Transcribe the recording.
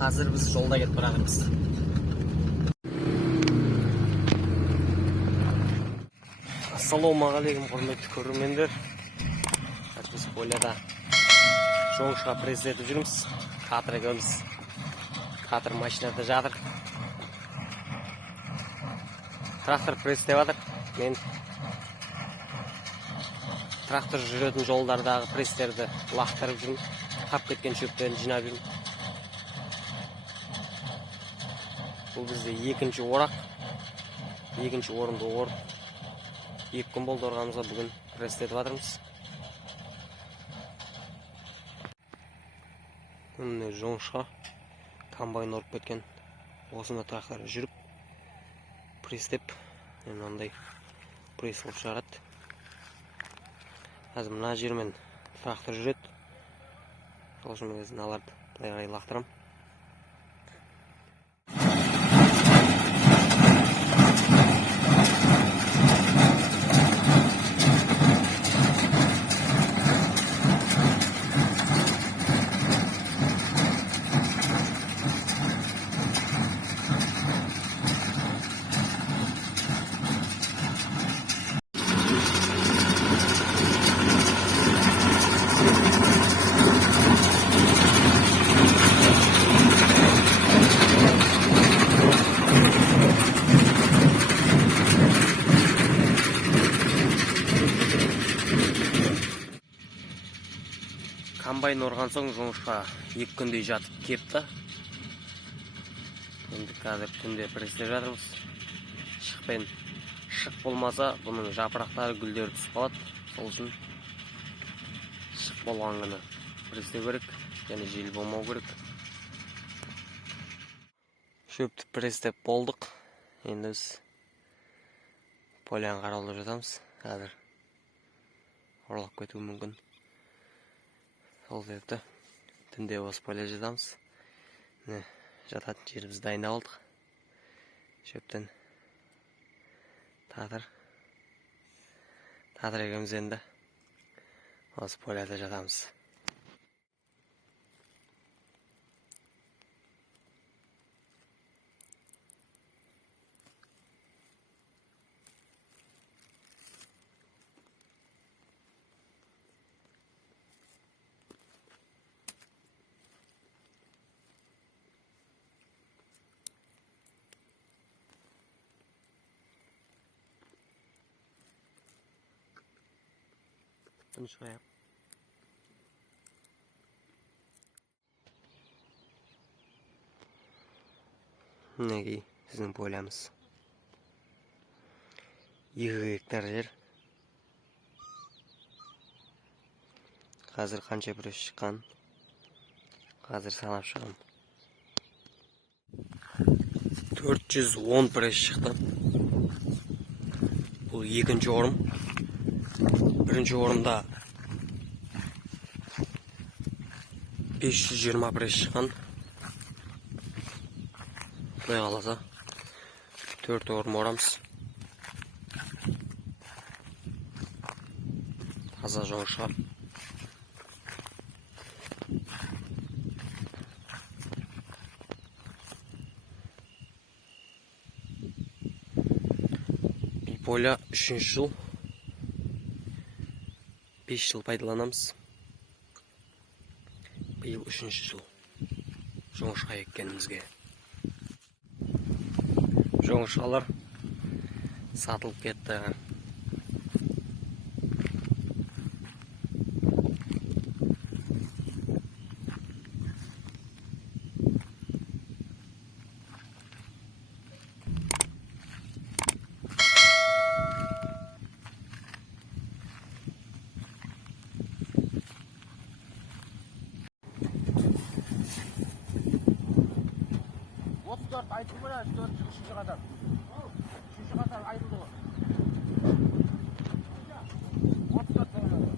Қазір біз жолда кетіп бара жатырмыз. Ассалаумағалейкум, құрметті көрермендер. Біз поляда жоңышқа пресс етіп жүрміз. Катыр екеуміз. Катыр машинада жатыр. Трактор пресс деп жатыр. Мен трактор жүретін жолдардағы пресстерді лақтырып жүрмін. Қап кеткен шөптерін жинап жүрмін. Бұл бізде екінші орақ. Екінші орынды орып. 2 күн болды орғанымызға, бүгін пресс етіп жатырмыз. Міне жоңышқа комбайн орып кеткен. Осында трактор жүріп пресстеп, мынандай пресс қылып шығарады. Қазір мына жермен трактор жүреді. Сол үшін мен мыналарды былай қарай лақтырамын. Комбайн орған соң жоңышқа 2 күндей жатып кепті. Енді қазір күнде пресстеп жатырмыз. Шық болмаса, бұның жапырақтары, гүлдері түсіп қалады. Сол үшін шық болған күні пресстеу керек, және жел болмау керек. Шөпті пресстеп болдық. Енді біз поляны қараулап жатамыз. Қазір ұрлап кетуі мүмкін. Сол себепті түнде осы поля жатамыз. Жататын жерімізді дайындап алдық. Шөптен татыр екеуміз енді осы поляда жатамыз. Шояп. Мінекей сіздің полямыз. 2 гектар жер. Қазір қанша пресс шыққан? Қазір санап шығам. 410 пресс шықты. Бұл екінші орын. Бірінші орында 520 пресс шыққан. Құдай қаласа 4 орын орамыз. Таза жоңышқа. Бұл поля 3-ші жыл. 5 жыл пайдаланамыз. Биыл 3-ші жыл жоңышқа еккенімізге. Жоңышқалар сатылып кетті. Айтылмай, 4-3-ші қатар. 3-ші қатар айтылды ғой. 34 бағана.